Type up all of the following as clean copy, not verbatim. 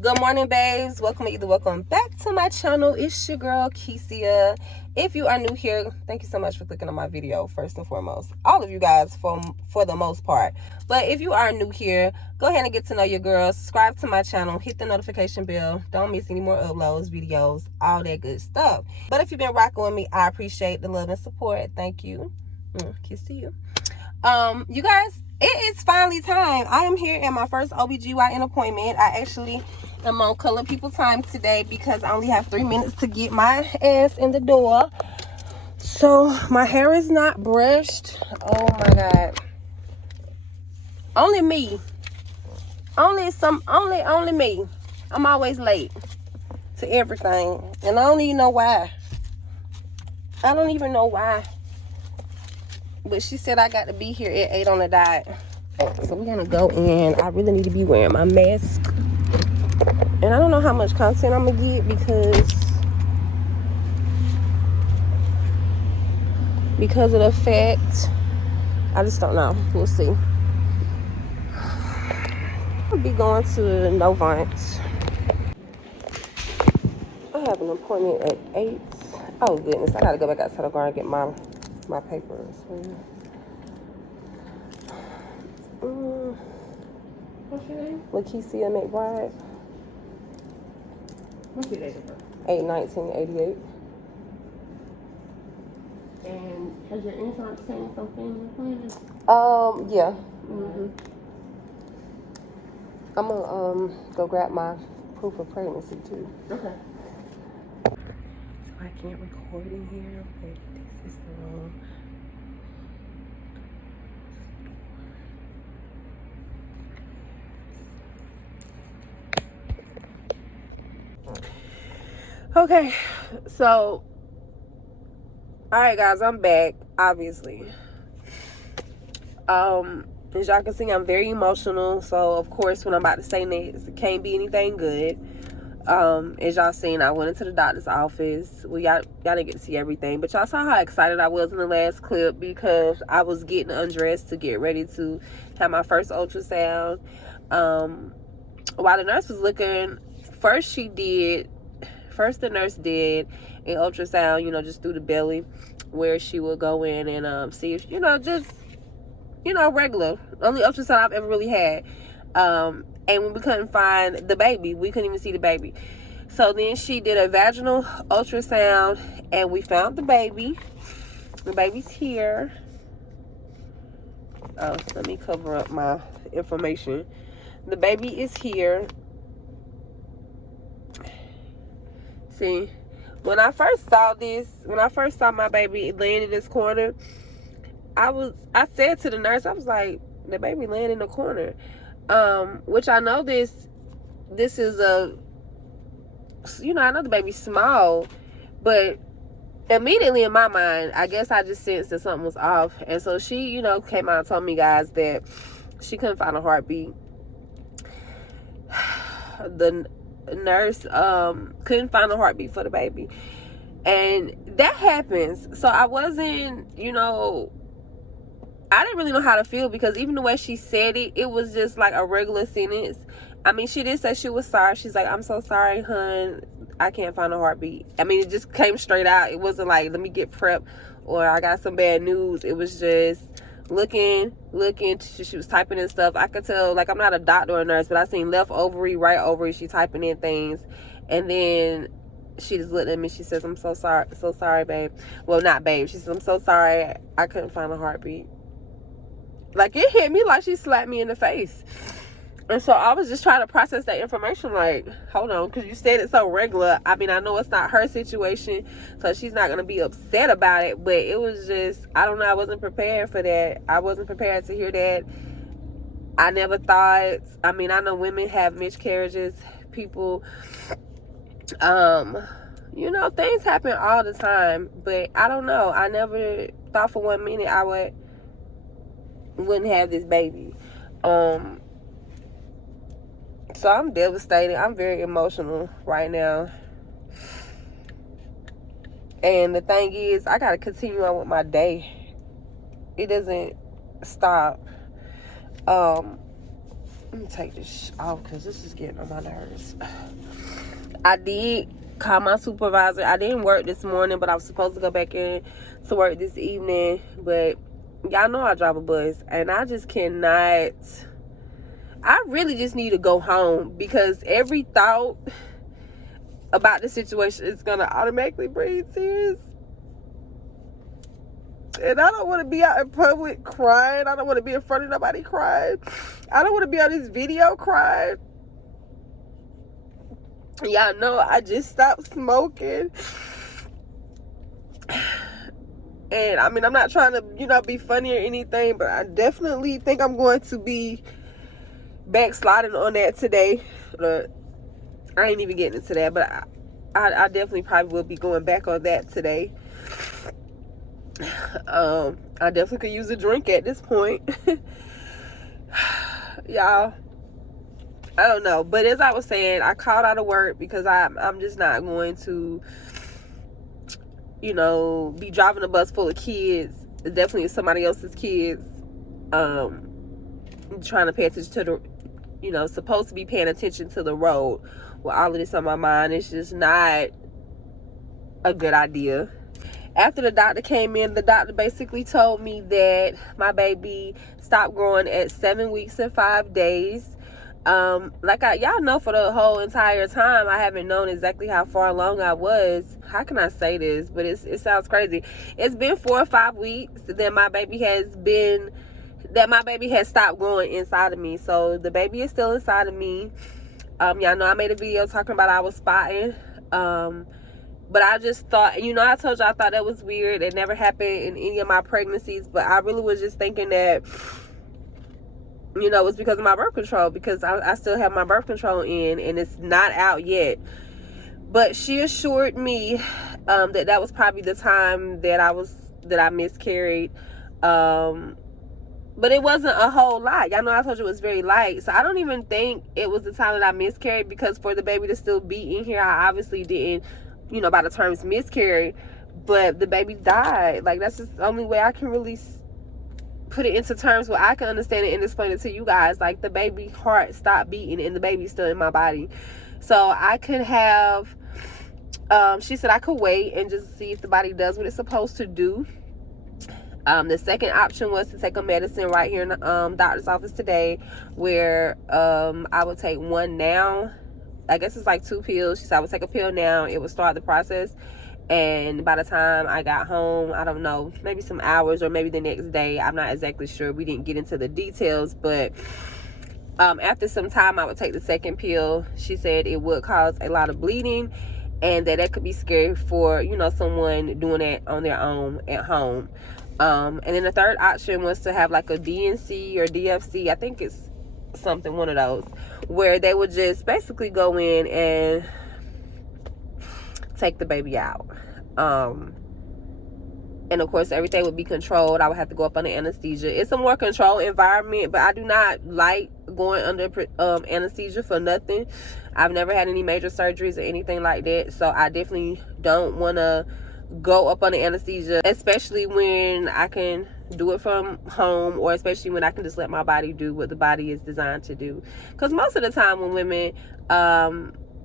Good morning, babes. Welcome back to my channel. It's your girl Kesia. If you are new here, thank you so much for clicking on my video. First and foremost, all of you guys for the most part. But if you are new here, go ahead and get to know your girl. Subscribe to my channel, hit the notification bell. Don't miss any more uploads, videos, all that good stuff. But if you've been rocking with me, I appreciate the love and support. Thank you. Kiss to you. You guys, it is finally time. I am here at my first OBGYN appointment. I actually am on color people time today because I only have 3 minutes to get my ass in the door. So my hair is not brushed. Oh my god. Only me. Only me. I'm always late to everything. And I don't even know why. But she said I got to be here at 8 on the dot. So we're going to go in. I really need to be wearing my mask. And I don't know how much content I'm going to get because of the fact. I just don't know. We'll see. I'll be going to Novant. I have an appointment at 8. Oh, goodness. I got to go back outside the car and get my papers. What's your name? Lakeisha McBride. What's your date of birth? 8/19/88. And has your insurance changed something in your plan? Yeah. I'm gonna go grab my proof of pregnancy too. Okay. So I can't record in here, but this is the room. Okay, so all right, guys, I'm back. Obviously, as y'all can see, I'm very emotional. So of course, when I'm about to say next, it can't be anything good. As y'all seen, I went into the doctor's office. Well, y'all didn't get to see everything, but y'all saw how excited I was in the last clip because I was getting undressed to get ready to have my first ultrasound. While the nurse was looking, first the nurse did an ultrasound, just through the belly, where she would go in and see if, regular, only ultrasound I've ever really had. And when we couldn't find the baby, we couldn't even see the baby. So then she did a vaginal ultrasound and we found the baby. The baby's here. Oh, let me cover up my information. The baby is here. See, when I first saw my baby laying in this corner, I said to the nurse, I was like, the baby laying in the corner. Which I know this is I know the baby's small, but immediately in my mind, I guess I just sensed that something was off. And so she, came out and told me, guys, that she couldn't find a heartbeat. The nurse couldn't find a heartbeat for the baby, and that happens. So I wasn't, I didn't really know how to feel, because even the way she said it was just like a regular sentence. I mean, she did say she was sorry. She's like, I'm so sorry, hun, I can't find a heartbeat. I mean, it just came straight out. It wasn't like, let me get prepped or I got some bad news. It was just looking. She was typing in stuff. I could tell, like, I'm not a doctor or a nurse, but I seen left ovary, right ovary. She typing in things, and then she just looked at me. She says, I'm so sorry, babe. Well, not babe. She says, I'm so sorry, I couldn't find a heartbeat. Like, it hit me like she slapped me in the face. And so I was just trying to process that information, like, hold on, because you said it so regular. I mean, I know it's not her situation, so she's not going to be upset about it, but it was just, I don't know, I wasn't prepared for that. I wasn't prepared to hear that. I never thought, I mean, I know women have miscarriages, people, things happen all the time, but I don't know. I never thought for 1 minute I wouldn't have this baby. So I'm devastated. I'm very emotional right now. And the thing is, I got to continue on with my day. It doesn't stop. Let me take this off because this is getting on my nerves. I did call my supervisor. I didn't work this morning, but I was supposed to go back in to work this evening. But y'all know I drive a bus, and I just cannot. I really just need to go home because every thought about the situation is going to automatically bring tears. And I don't want to be out in public crying. I don't want to be in front of nobody crying. I don't want to be on this video crying. Y'all know I just stopped smoking. And I mean, I'm not trying to, be funny or anything, but I definitely think I'm going to be backsliding on that today. But I ain't even getting into that, but I definitely probably will be going back on that today. I definitely could use a drink at this point. Y'all, I don't know, but as I was saying, I called out of work because I'm just not going to be driving a bus full of kids, definitely somebody else's kids, trying to pay attention to the supposed to be paying attention to the road with all of this on my mind. It's just not a good idea. After the doctor came in, the doctor basically told me that my baby stopped growing at 7 weeks and 5 days. Y'all know, for the whole entire time, I haven't known exactly how far along I was. How can I say this? But it sounds crazy. It's been 4 or 5 weeks that my baby has stopped growing inside of me. So the baby is still inside of me. Y'all know I made a video talking about I was spotting. But I just thought, I told you I thought that was weird. It never happened in any of my pregnancies. But I really was just thinking that, it was because of my birth control. Because I still have my birth control in, and it's not out yet. But she assured me that was probably the time that I miscarried. But it wasn't a whole lot. Y'all know I told you it was very light. So I don't even think it was the time that I miscarried, because for the baby to still be in here, I obviously didn't, by the terms miscarried. But the baby died. Like, that's just the only way I can really put it into terms where I can understand it and explain it to you guys. Like, the baby heart stopped beating and the baby's still in my body. So I could have, she said I could wait and just see if the body does what it's supposed to do. The second option was to take a medicine right here in the doctor's office today, where I would take one now. I guess it's like 2 pills. She said I would take a pill now. It would start the process. And by the time I got home, I don't know, maybe some hours or maybe the next day. I'm not exactly sure. We didn't get into the details. But after some time, I would take the second pill. She said it would cause a lot of bleeding, and that could be scary for, someone doing it on their own at home. And then the third option was to have like a DNC or DFC. I think it's one of those, where they would just basically go in and take the baby out. And of course, everything would be controlled. I would have to go up under anesthesia. It's a more controlled environment, but I do not like going under anesthesia for nothing. I've never had any major surgeries or anything like that, so I definitely don't want to go up under anesthesia, especially when I can do it from home, or especially when I can just let my body do what the body is designed to do. Because most of the time when women,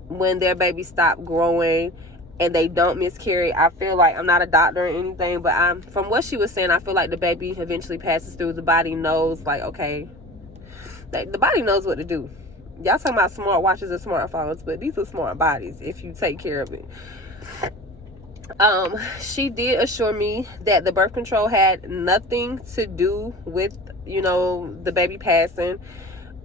when their baby stop growing and they don't miscarry, I feel like, I'm not a doctor or anything, but from what she was saying, I feel like the baby eventually passes through. The body knows, like, okay, the body knows what to do. Y'all talking about smart watches and smartphones, but these are smart bodies if you take care of it. She did assure me that the birth control had nothing to do with, the baby passing.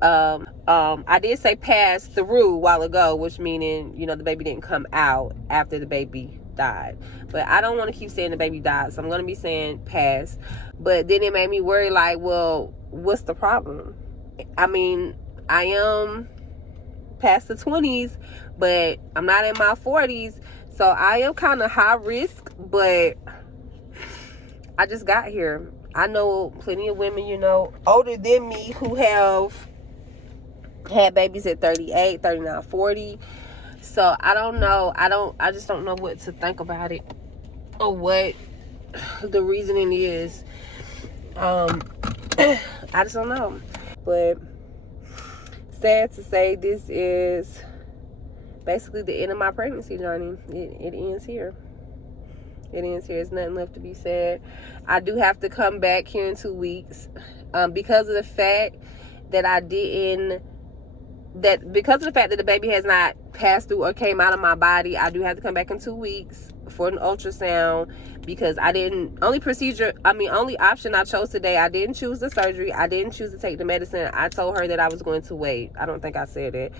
I did say pass through a while ago, which meaning, the baby didn't come out after the baby died. But I don't want to keep saying the baby died, so I'm going to be saying pass. But then it made me worry, like, well, what's the problem? I mean, I am past the 20s, but I'm not in my 40s. So I am kind of high risk, but I just got here. I know plenty of women, older than me who have had babies at 38, 39, 40. So I don't know. I just don't know what to think about it or what the reasoning is. I just don't know. But sad to say, this is basically the end of my pregnancy journey. It ends here. It ends here. There's nothing left to be said. I do have to come back here in 2 weeks because of the fact that because of the fact that the baby has not passed through or came out of my body. I do have to come back in 2 weeks for an ultrasound, because only option I chose today. I didn't choose the surgery. I didn't choose to take the medicine. I told her that I was going to wait. I don't think I said it.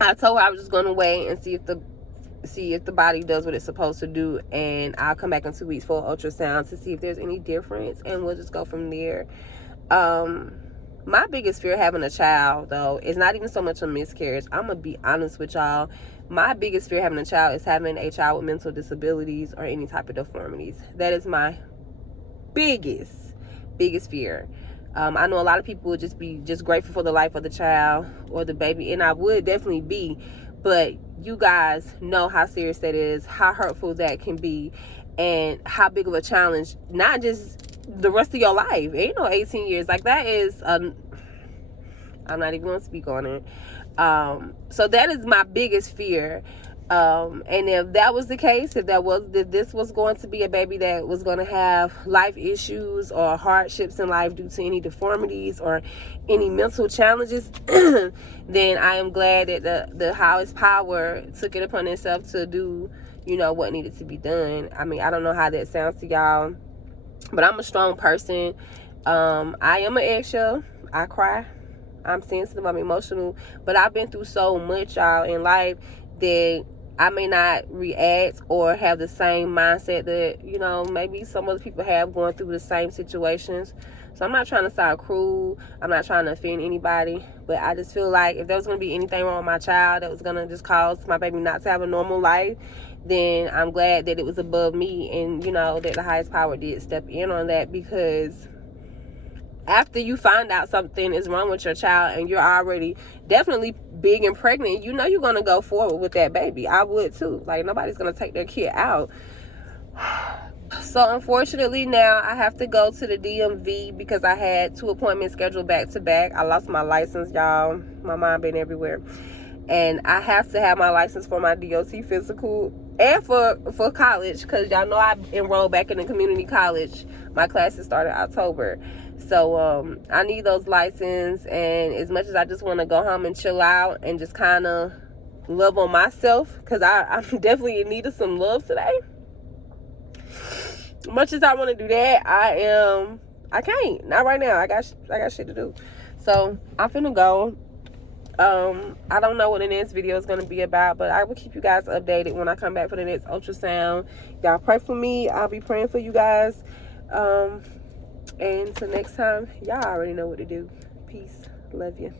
I told her I was just going to wait and see if the body does what it's supposed to do, and I'll come back in 2 weeks for an ultrasound to see if there's any difference, and we'll just go from there. My biggest fear having a child, though, is not even so much a miscarriage. I'm gonna be honest with y'all. My biggest fear having a child is having a child with mental disabilities or any type of deformities. That is my biggest fear. I know a lot of people would just be grateful for the life of the child or the baby, and I would definitely be, but you guys know how serious that is, how hurtful that can be, and how big of a challenge, not just the rest of your life. Ain't no 18 years. Like, that is, I'm not even going to speak on it. So that is my biggest fear. And if that was the case, if this was going to be a baby that was going to have life issues or hardships in life due to any deformities or any mental challenges, then I am glad that the highest power took it upon itself to do, what needed to be done. I mean, I don't know how that sounds to y'all, but I'm a strong person. I am an eggshell. I cry. I'm sensitive. I'm emotional. But I've been through so much, y'all, in life that I may not react or have the same mindset that, maybe some other people have going through the same situations. So I'm not trying to sound cruel. I'm not trying to offend anybody. But I just feel like if there was going to be anything wrong with my child that was going to just cause my baby not to have a normal life, then I'm glad that it was above me, and that the highest power did step in on that, because after you find out something is wrong with your child and you're already definitely big and pregnant, you're going to go forward with that baby. I would too. Like, nobody's going to take their kid out. So unfortunately now I have to go to the DMV because I had 2 appointments scheduled back to back. I lost my license, y'all. My mind been everywhere. And I have to have my license for my DOT physical and for college, because y'all know I enrolled back in the community college. My classes started October. So I need those licenses, and as much as I just want to go home and chill out and just kind of love on myself, because I'm definitely in need of some love today. Much as I want to do that, I can't. Not right now. I got shit to do. So I'm finna go. I don't know what the next video is going to be about, but I will keep you guys updated when I come back for the next ultrasound. Y'all pray for me. I'll be praying for you guys. And until next time, y'all already know what to do. Peace. Love you.